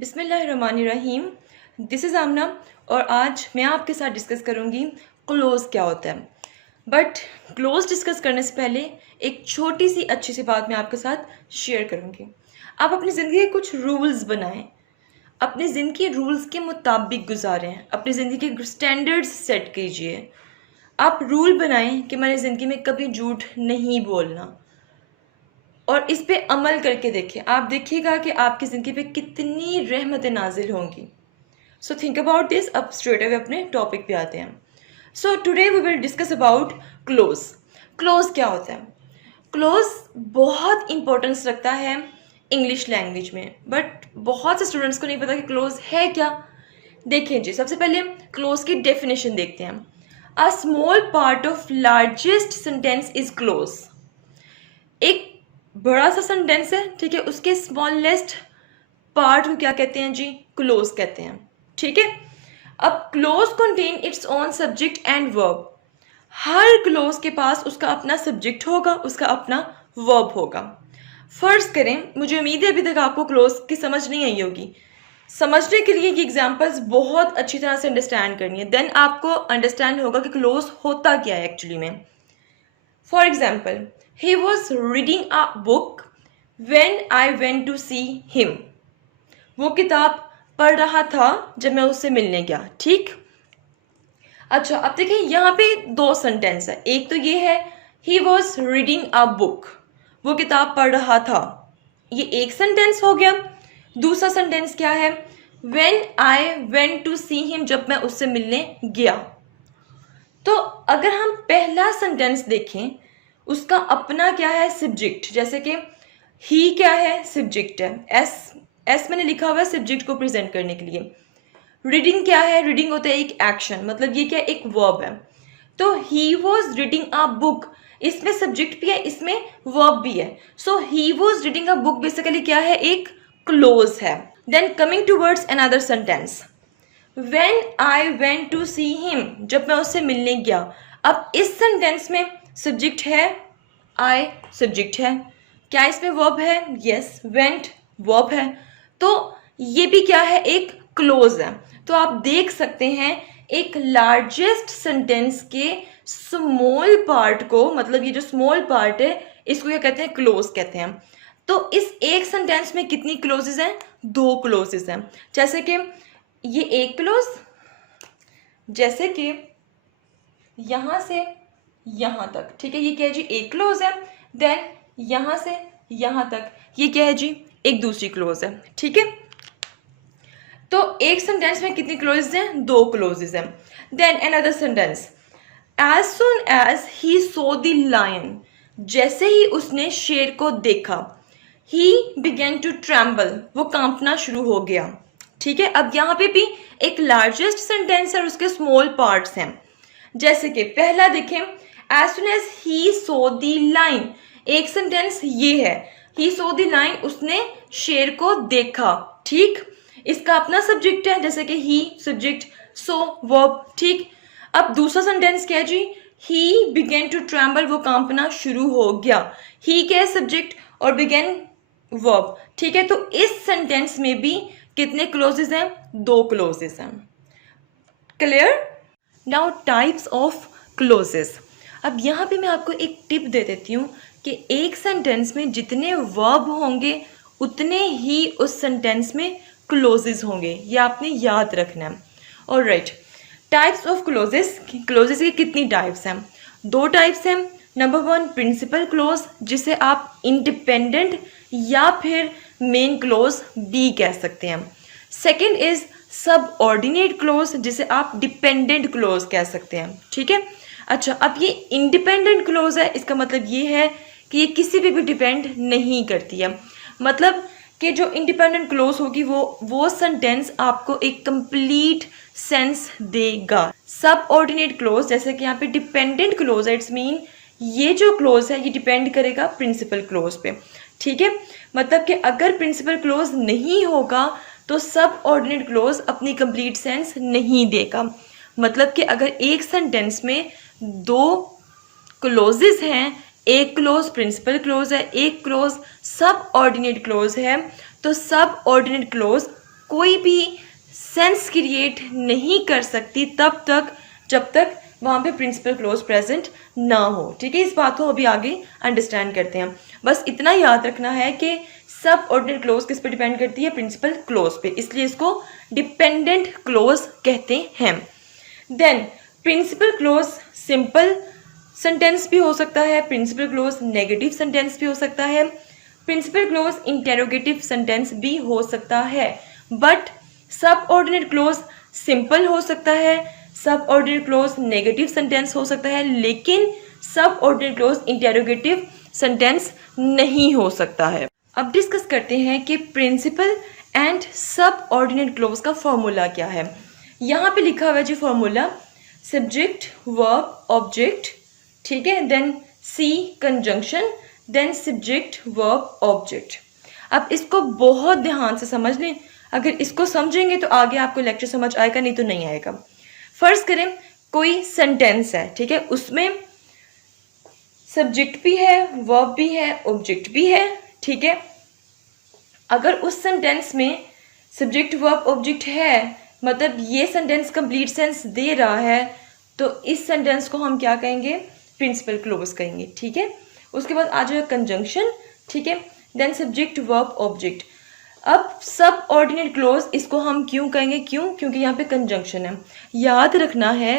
बिस्मिल्लाहिर्रहमानिर्रहीम। This is आमना और आज मैं आपके साथ डिस्कस करूँगी क्लोज़ क्या होता है। बट क्लोज़ डिस्कस करने से पहले एक छोटी सी अच्छी सी बात मैं आपके साथ शेयर करूँगी। आप अपनी ज़िंदगी के कुछ रूल्स बनाएं, अपनी ज़िंदगी रूल्स के मुताबिक गुजारें, अपनी ज़िंदगी के स्टैंडर्ड्स सेट कीजिए। आप रूल बनाएं कि मैंने ज़िंदगी में कभी झूठ नहीं बोलना और इस पे अमल करके देखें। आप देखिएगा कि आपकी ज़िंदगी पे कितनी रहमतें नाजिल होंगी। So think about this. अब स्ट्रेट अवे अपने टॉपिक पे आते हैं। So today we will discuss about clause. Clause क्या होता है? क्लोज बहुत इंपॉर्टेंस रखता है इंग्लिश लैंग्वेज में, बट बहुत से स्टूडेंट्स को नहीं पता कि क्लोज है क्या। देखिए जी, सबसे पहले क्लोज की डेफिनेशन देखते हैं। A small part of largest sentence is close. एक बड़ा सा सेंटेंस है, ठीक है, उसके स्मॉलेस्ट पार्ट को क्या कहते हैं जी? क्लोज कहते हैं। ठीक है। अब close contain its own subject and verb. Her close के पास उसका अपना सब्जेक्ट होगा, उसका अपना वर्ब होगा। फर्ज करें, मुझे उम्मीद है अभी तक आपको क्लोज की समझ नहीं आई होगी। समझने के लिए ये एग्जांपल्स बहुत अच्छी तरह से अंडरस्टैंड करनी है, देन आपको अंडरस्टैंड होगा कि क्लोज होता क्या है एक्चुअली में। For example, he was reading a book when I went to see him. वो किताब पढ़ रहा था जब मैं उससे मिलने गया। ठीक। अच्छा, अब देखिए यहाँ पे दो सेंटेंस है। एक तो ये है he was reading a book, वो किताब पढ़ रहा था, ये एक सेंटेंस हो गया। दूसरा सेंटेंस क्या है? when I went to see him, जब मैं उससे मिलने गया। तो अगर हम पहला सेंटेंस देखें, उसका अपना क्या है? सब्जेक्ट। जैसे कि ही क्या है? सब्जेक्ट है। एस मैंने लिखा हुआ है सब्जेक्ट को प्रेजेंट करने के लिए। रीडिंग क्या है? रीडिंग होता है एक एक्शन, मतलब ये क्या? एक वर्ब है। तो he was reading a book, इसमें सब्जेक्ट भी है, इसमें वर्ब भी है। So he was reading a book basically क्या है? एक क्लोज है। Then coming towards another sentence, When I went to see him, जब मैं उससे मिलने गया। अब इस सेंटेंस में सब्जेक्ट है, I सब्जेक्ट है, क्या इसमें वर्ब है? यस, went वर्ब है। तो ये भी क्या है? एक क्लोज है। तो आप देख सकते हैं एक लार्जेस्ट सेंटेंस के स्मॉल पार्ट को, मतलब ये जो स्मॉल पार्ट है इसको क्या कहते हैं? क्लोज कहते हैं। तो इस एक सेंटेंस में कितनी क्लोजेस हैं? दो क्लोजेस हैं। जैसे कि ये एक क्लोज, जैसे कि यहां से यहां तक, ठीक है, ये क्या है जी? एक क्लोज है। देन यहां से यहां तक, ये क्या है जी? एक दूसरी क्लोज है। ठीक है। तो एक सेंटेंस में कितनी क्लोजेस हैं? दो क्लोजेस हैं। Then another sentence, as soon as he saw the lion, जैसे ही उसने शेर को देखा, ही बिगेन टू ट्रैम्बल, वो कांपना शुरू हो गया। ठीक है। अब यहाँ पे भी एक लार्जेस्ट सेंटेंस है और उसके स्मॉल पार्ट्स हैं। जैसे कि पहला देखें, as soon as he saw the lion, एक सेंटेंस ये है, ही सो द लाइन, उसने शेर को देखा। ठीक। इसका अपना सब्जेक्ट है, जैसे कि ही सब्जेक्ट, सो वर्ब। ठीक। अब दूसरा सेंटेंस क्या है जी? ही बिगेन टू ट्रैम्बल, वो कांपना शुरू हो गया। ही क्या है? सब्जेक्ट और बिगेन वर्ब। ठीक है। तो इस सेंटेंस में भी कितने क्लोजेस हैं? दो क्लोजेस हैं। Clear? Now types of clauses. अब यहाँ पे मैं आपको एक टिप दे देती हूँ कि एक सेंटेंस में जितने वर्ब होंगे उतने ही उस सेंटेंस में क्लोजेस होंगे, ये आपने याद रखना है। Alright, types of clauses. Clauses की कितनी टाइप्स हैं? दो टाइप्स हैं। नंबर वन, प्रिंसिपल क्लोज, जिसे आप इंडिपेंडेंट या फिर मेन क्लोज भी कह सकते हैं। सेकंड इज सब ऑर्डिनेट क्लोज, जिसे आप डिपेंडेंट क्लोज कह सकते हैं। ठीक है। अच्छा, अब ये इंडिपेंडेंट क्लोज है, इसका मतलब ये है कि ये किसी पे भी डिपेंड नहीं करती है। मतलब कि जो इंडिपेंडेंट क्लोज होगी वो सेंटेंस आपको एक कंप्लीट सेंस देगा। सब ऑर्डिनेट क्लोज, जैसे कि यहाँ पे डिपेंडेंट क्लोज है, इट्स मीन ये जो क्लोज है ये डिपेंड करेगा प्रिंसिपल क्लोज पे। ठीक है। मतलब कि अगर प्रिंसिपल क्लोज नहीं होगा तो सब ऑर्डिनेट क्लोज अपनी कंप्लीट सेंस नहीं देगा। मतलब कि अगर एक सेंटेंस में दो क्लोजेस हैं, एक क्लोज प्रिंसिपल क्लोज है, एक क्लोज सब ऑर्डिनेट क्लोज है, तो सब ऑर्डिनेट क्लोज कोई भी सेंस क्रिएट नहीं कर सकती तब तक जब तक वहाँ पे प्रिंसिपल क्लोज प्रेजेंट ना हो। ठीक है, इस बात को अभी आगे अंडरस्टैंड करते हैं। बस इतना याद रखना है कि सब ऑर्डिनेट क्लोज किस पे डिपेंड करती है, प्रिंसिपल क्लोज पे, इसलिए इसको डिपेंडेंट क्लोज कहते हैं। Then principal clause simple sentence भी हो सकता है, प्रिंसिपल क्लोज नेगेटिव सेंटेंस भी हो सकता है, प्रिंसिपल क्लोज इंटेरोगेटिव सेंटेंस भी हो सकता है। बट सब ऑर्डिनेट क्लोज सिंपल हो सकता है, सब ऑर्डिनेट क्लोज नेगेटिव सेंटेंस हो सकता है, लेकिन सब ऑर्डिनेट क्लोज इंटेरोगेटिव सेंटेंस नहीं हो सकता है। अब डिस्कस करते हैं कि principal and subordinate clause का फॉर्मूला क्या है। यहाँ पे लिखा हुआ है जी फॉर्मूला, सब्जेक्ट वर्ब ऑब्जेक्ट, ठीक है, then C conjunction, then subject verb object. अब इसको बहुत ध्यान से समझ लें, अगर इसको समझेंगे तो आगे आपको लेक्चर समझ आएगा, नहीं तो नहीं आएगा। फर्ज करें कोई सेंटेंस है, ठीक है, उसमें सब्जेक्ट भी है, वर्ब भी है, ऑब्जेक्ट भी है, ठीक है। अगर उस सेंटेंस में सब्जेक्ट वर्ब ऑब्जेक्ट है, मतलब ये सेंटेंस कंप्लीट सेंस दे रहा है, तो इस सेंटेंस को हम क्या कहेंगे, प्रिंसिपल क्लोज कहेंगे, ठीक है। उसके बाद आ जाएगा कंजंक्शन, ठीक है, देन सब्जेक्ट वर्ब ऑब्जेक्ट। अब सब ऑर्डिनेट क्लोज इसको हम क्यों कहेंगे, क्योंकि यहाँ पे कंजंक्शन है। याद रखना है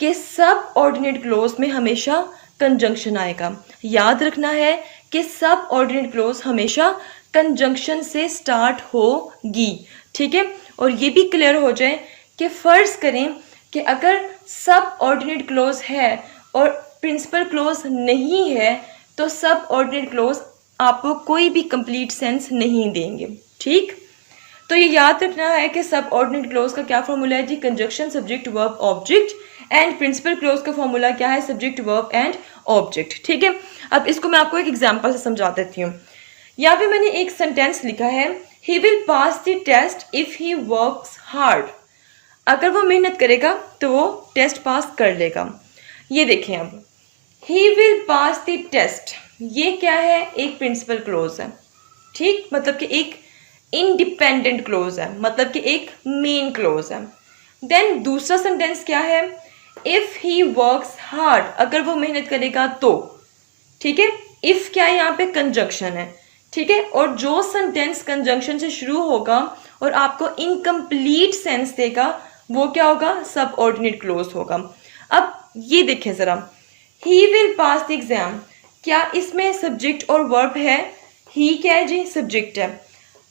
कि सब ऑर्डिनेट क्लोज में हमेशा कंजंक्शन आएगा। याद रखना है कि सब ऑर्डिनेट क्लोज हमेशा कंजंक्शन से स्टार्ट होगी, ठीक है। और ये भी क्लियर हो जाए कि फर्ज करें कि अगर सब ऑर्डिनेट क्लोज है और प्रिंसिपल क्लोज नहीं है, तो सब ऑर्डिनेट क्लोज आपको कोई भी कंप्लीट सेंस नहीं देंगे, ठीक। तो ये याद रखना है कि सब ऑर्डिनेट क्लोज का क्या फॉर्मूला है जी, conjunction subject verb object, and principal clause का फॉर्मूला क्या है, सब्जेक्ट वर्ब एंड ऑब्जेक्ट, ठीक है। अब इसको मैं आपको एक एग्जांपल से समझा देती हूँ। यहाँ पे मैंने एक सेंटेंस लिखा है, he will pass the test if he works hard. अगर वो मेहनत करेगा तो वो टेस्ट पास कर लेगा। ये देखें, अब he will pass the test, ये क्या है, एक प्रिंसिपल क्लोज है, ठीक, मतलब कि एक इंडिपेंडेंट क्लोज है, मतलब कि एक मेन क्लोज है। देन दूसरा सेंटेंस क्या है, इफ ही वर्क्स हार्ड, अगर वो मेहनत करेगा तो, ठीक है। इफ क्या है, यहाँ पे कंजंक्शन है, ठीक है, और जो सेंटेंस कंजंक्शन से शुरू होगा और आपको इनकम्प्लीट सेंस देगा वो क्या होगा, सब ऑर्डिनेट क्लोज होगा। अब ये देखें जरा, ही विल पास द एग्जाम, क्या इसमें सब्जेक्ट और वर्ब है, ही क्या है जी, सब्जेक्ट है,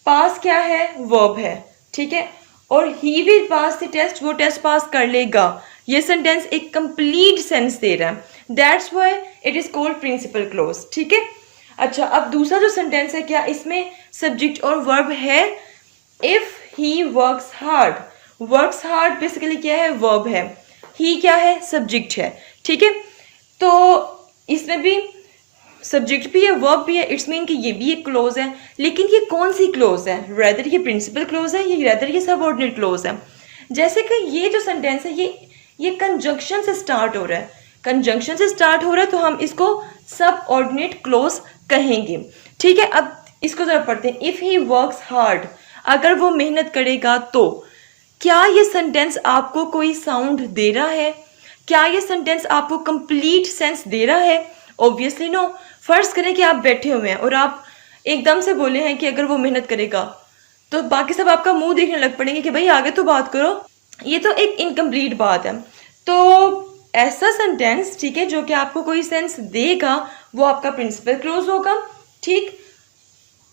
पास क्या है, वर्ब है, ठीक है, और he will pass the test, वो टेस्ट पास कर लेगा। ये सेंटेंस एक कंप्लीट सेंस दे रहा है, that's why it is called principal clause, ठीक है। अच्छा, अब दूसरा जो सेंटेंस है, क्या इसमें सब्जेक्ट और वर्ब है, if he works hard, works hard basically क्या है, वर्ब है, ही क्या है, सब्जेक्ट है, ठीक है। तो इसमें भी सब्जेक्ट भी है, वर्ब भी है, इट्स मीन कि ये भी एक क्लोज है, लेकिन ये कौन सी क्लोज है, रेदर ये प्रिंसिपल क्लोज है, ये रेदर ये सब ऑर्डिनेट क्लोज है। जैसे कि ये जो सेंटेंस है, ये कंजंक्शन से स्टार्ट हो रहा है, कंजंक्शन से स्टार्ट हो रहा है, तो हम इसको सब ऑर्डिनेट क्लोज कहेंगे, ठीक है। अब इसको जरा पढ़ते हैं, इफ ही वर्क्स हार्ड, अगर वो मेहनत करेगा तो, क्या ये सेंटेंस आपको कोई साउंड दे रहा है, क्या ये सेंटेंस आपको कंप्लीट सेंस दे रहा है, ऑब्वियसली नो। फर्ज करें कि आप बैठे हुए हैं और आप एकदम से बोले हैं कि अगर वो मेहनत करेगा, तो बाकी सब आपका मुंह देखने लग पड़ेंगे कि भाई आगे तो बात करो, ये तो एक इनकम्प्लीट बात है। तो ऐसा सेंटेंस, ठीक है, जो कि आपको कोई सेंस देगा वो आपका प्रिंसिपल क्लोज होगा, ठीक।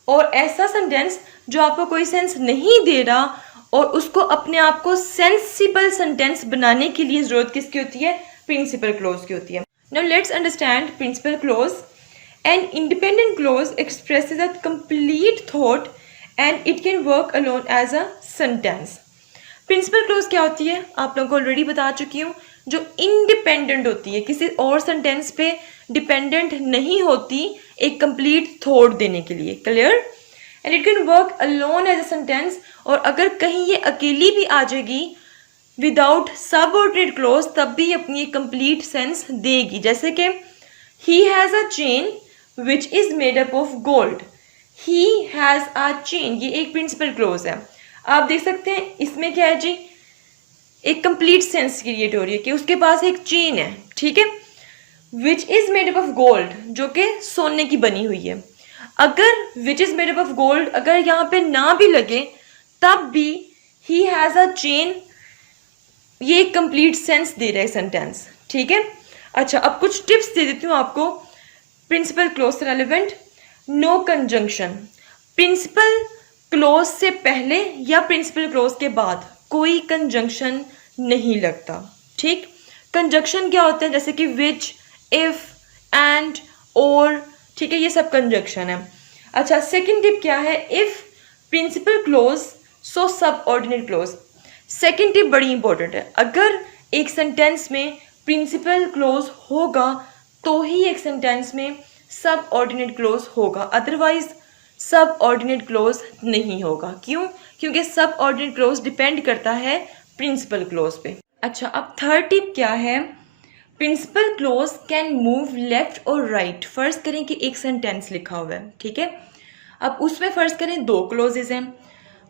और ऐसा सेंटेंस जो आपको कोई सेंस नहीं दे रहा और उसको अपने आप को सेंसिबल सेंटेंस बनाने के लिए जरूरत किसकी होती है, प्रिंसिपल क्लोज की होती है। Now let's understand principal clause. An independent clause expresses a complete thought and it can work alone as a sentence. Principal clause क्या होती है, आप लोगों को ऑलरेडी बता चुकी हूँ, जो इंडिपेंडेंट होती है, किसी और सेंटेंस पे डिपेंडेंट नहीं होती एक कंप्लीट थॉट देने के लिए, clear. And it can work alone as a sentence, और अगर कहीं ये अकेली भी आ जाएगी विदाउट सबऑर्डिनेट क्लोज, तब भी अपनी कंप्लीट सेंस देगी। जैसे कि he has a chain which is made up of gold, he has a chain, ये एक प्रिंसिपल क्लोज है। आप देख सकते हैं इसमें क्या है जी, एक कंप्लीट सेंस क्रिएट हो रही है कि उसके पास एक चेन है, ठीक है, which is made up of gold, जो कि सोने की बनी हुई है। अगर which is made up of gold अगर यहाँ पे ना भी लगे तब भी ही हैज अ चेन, ये एक कंप्लीट सेंस दे रहा है सेंटेंस, ठीक है। अच्छा, अब कुछ टिप्स दे देती हूँ आपको प्रिंसिपल क्लोज से relevant. No conjunction, principal clause से पहले या प्रिंसिपल क्लोज के बाद कोई कंजंक्शन नहीं लगता, ठीक। कंजंक्शन क्या होता है, जैसे कि विच, इफ, एंड, और, ठीक है, ये सब कंजंक्शन है। अच्छा, सेकंड टिप क्या है, इफ प्रिंसिपल क्लोज सो सब ऑर्डिनेट क्लोज। सेकंड टिप बड़ी इंपॉर्टेंट है, अगर एक सेंटेंस में प्रिंसिपल क्लोज होगा तो ही एक सेंटेंस में सब ऑर्डिनेट क्लोज होगा, अदरवाइज सब ऑर्डिनेट क्लोज नहीं होगा। क्यों? क्योंकि सब ऑर्डिनेट क्लोज डिपेंड करता है प्रिंसिपल क्लोज पे। अच्छा, अब थर्ड टिप क्या है, principal clause can move left और राइट। फर्ज करें कि एक सेंटेंस लिखा हुआ है, ठीक है, अब उसमें फर्ज करें दो क्लोजेज हैं,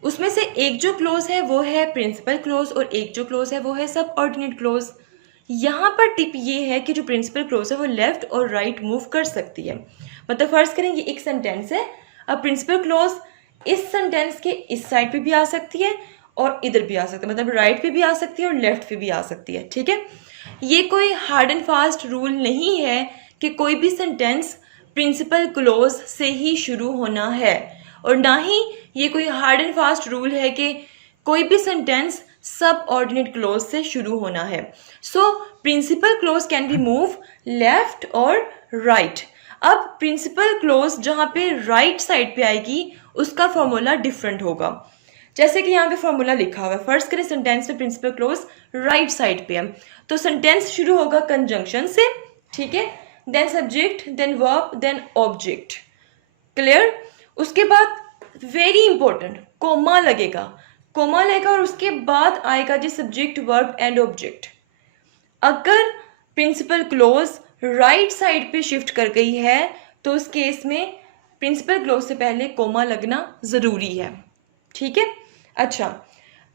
उसमें से एक जो क्लोज है वो है प्रिंसिपल क्लोज और एक जो क्लोज है वो है सब ऑर्डिनेट क्लोज। यहाँ पर टिप ये है कि जो प्रिंसिपल क्लोज है वो लेफ्ट और राइट मूव कर सकती है। मतलब फर्ज करें ये एक सेंटेंस है, अब प्रिंसिपल क्लोज इस सेंटेंस के इस साइड पे भी आ सकती है और इधर भी आ सकती है, मतलब राइट पे भी आ सकती है और लेफ्ट पे भी आ सकती है, ठीक है। ये कोई हार्ड एंड फास्ट रूल नहीं है कि कोई भी सेंटेंस प्रिंसिपल क्लोज से ही शुरू होना है, और ना ही ये कोई हार्ड एंड फास्ट रूल है कि कोई भी सेंटेंस सब ऑर्डिनेट क्लोज से शुरू होना है। So principal clause can be move left और राइट। अब प्रिंसिपल क्लोज जहाँ पे राइट साइड पे आएगी उसका फॉर्मूला डिफरेंट होगा। जैसे कि यहाँ पे फॉर्मूला लिखा हुआ है, फर्स्ट करें सेंटेंस में प्रिंसिपल क्लोज राइट साइड पे है, तो सेंटेंस शुरू होगा कंजंक्शन से, ठीक है, then subject, then verb, then object, clear. उसके बाद वेरी इंपॉर्टेंट कोमा लगेगा, कोमा लगेगा और उसके बाद आएगा जी सब्जेक्ट, वर्ब एंड ऑब्जेक्ट। अगर प्रिंसिपल क्लोज राइट साइड पे शिफ्ट कर गई है तो उस केस में प्रिंसिपल क्लोज से पहले कोमा लगना ज़रूरी है, ठीक है। अच्छा,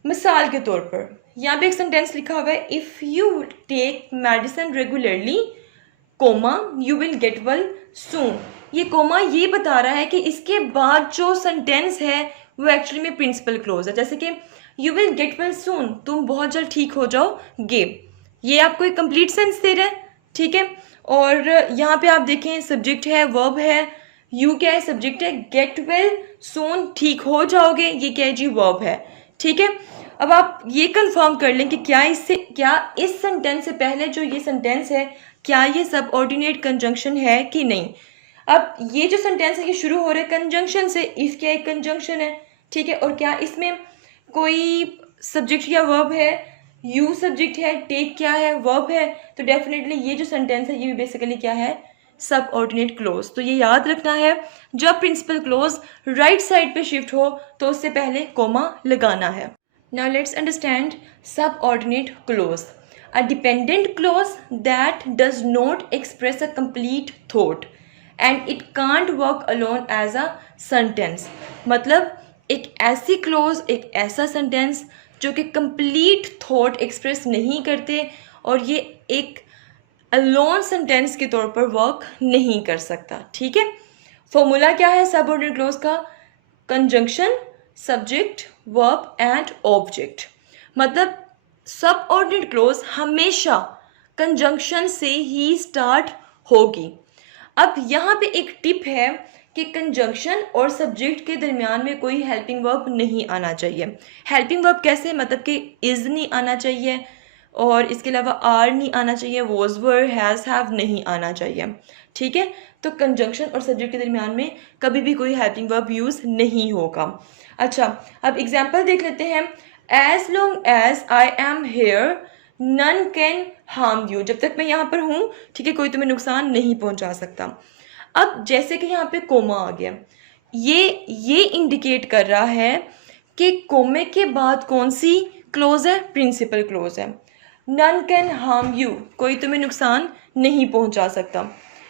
मिसाल के तौर पर यहाँ पे एक सेंटेंस लिखा हुआ है, if you take medicine regularly, comma, you will get well soon. ये कोमा ये बता रहा है कि इसके बाद जो सेंटेंस है वो एक्चुअली में प्रिंसिपल क्लोज है, जैसे कि यू विल गेट वेल सून, तुम बहुत जल्द ठीक हो जाओगे, ये आपको एक कंप्लीट सेंस दे रहा है, ठीक है। और यहाँ पे आप देखें सब्जेक्ट है, वर्ब है, यू क्या है, सब्जेक्ट है, गेट वेल सून, ठीक हो जाओगे, ये क्या है जी, वर्ब है, ठीक है। अब आप ये कंफर्म कर लें कि क्या इस सेंटेंस से पहले जो ये सेंटेंस है क्या ये सब ऑर्डिनेट कंजंक्शन है कि नहीं। अब ये जो सेंटेंस है ये शुरू हो रहा है कंजंक्शन से, इफ क्या एक कंजंक्शन है, ठीक है, और क्या इसमें कोई सब्जेक्ट या वर्ब है, यू सब्जेक्ट है, टेक क्या है, वर्ब है, तो डेफिनेटली ये जो सेंटेंस है ये भी बेसिकली क्या है, सब ऑर्डिनेट क्लोज। तो ये याद रखना है, जब प्रिंसिपल क्लोज राइट साइड पे शिफ्ट हो तो उससे पहले कोमा लगाना है। Now let's understand subordinate clause. A dependent clause that does not express a complete thought and it can't work alone as a sentence. मतलब एक ऐसी क्लोज, एक ऐसा सेंटेंस जो कि कंप्लीट थॉट एक्सप्रेस नहीं करते और ये एक अलोन सेंटेंस के तौर पर वर्क नहीं कर सकता, ठीक है। फॉर्मूला क्या है सबऑर्डिनेट क्लोज का, conjunction, subject, verb and object. मतलब सब ऑर्डिनेट क्लोज हमेशा कंजंक्शन से ही स्टार्ट होगी। अब यहाँ पे एक टिप है कि कंजंक्शन और सब्जेक्ट के दरमियान में कोई हेल्पिंग वर्ब नहीं आना चाहिए। हेल्पिंग वर्ब कैसे, मतलब कि इज़ नहीं आना चाहिए और इसके अलावा आर नहीं आना चाहिए, वॉज वर, हैज़ हैव नहीं आना चाहिए, ठीक है। तो कंजंक्शन और सब्जेक्ट के दरमियान में कभी भी कोई हेल्पिंग वर्ब यूज़ नहीं होगा। अच्छा, अब एग्जाम्पल देख लेते हैं। As long as I am here none can harm you, जब तक मैं यहाँ पर हूँ, ठीक है, कोई तुम्हें नुकसान नहीं पहुँचा सकता। अब जैसे कि यहाँ पे कोमा आ गया, ये इंडिकेट कर रहा है कि कोमे के बाद कौन सी क्लोज है, प्रिंसिपल क्लोज है। नन कैन हार्म यू, कोई तुम्हें नुकसान नहीं पहुँचा सकता।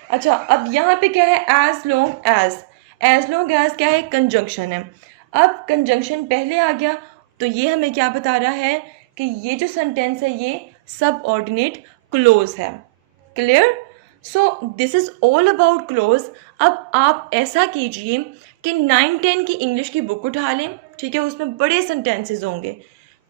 अच्छा, अब यहाँ पे क्या है, एज लॉन्ग एज क्या है, कंजंक्शन है। अब कंजंक्शन पहले आ गया तो ये हमें क्या बता रहा है कि ये जो सेंटेंस है ये सब ऑर्डिनेट क्लोज है। Clear? So this is all about close. अब आप ऐसा कीजिए कि 9-10 की इंग्लिश की बुक उठा लें, ठीक है, उसमें बड़े सेंटेंसेस होंगे,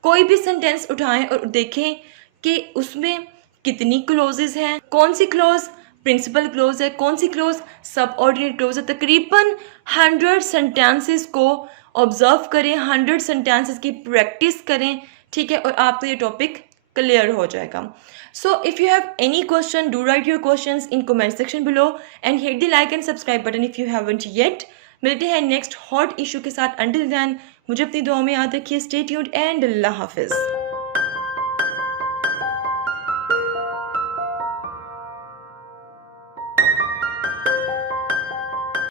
कोई भी सेंटेंस उठाएं और देखें कि उसमें कितनी क्लोजेज हैं, कौन सी क्लोज प्रिंसिपल क्लोज है, कौन सी क्लोज सब ऑर्डिनेट क्लोज है। तकरीबन 100 सेंटेंसेस को ऑब्जर्व करें, 100 सेंटेंसेस की प्रैक्टिस करें, ठीक है, और आपको ये टॉपिक क्लियर हो जाएगा। So if you have any question, do right your questions in comment section below and hit the like and subscribe button if you haven't yet. मिलते हैं नेक्स्ट हॉट इशू के साथ। अंटिल देन मुझे अपनी दुआ में याद रखिए। स्टे ट्यून्ड एंड अल्लाह हाफिज़।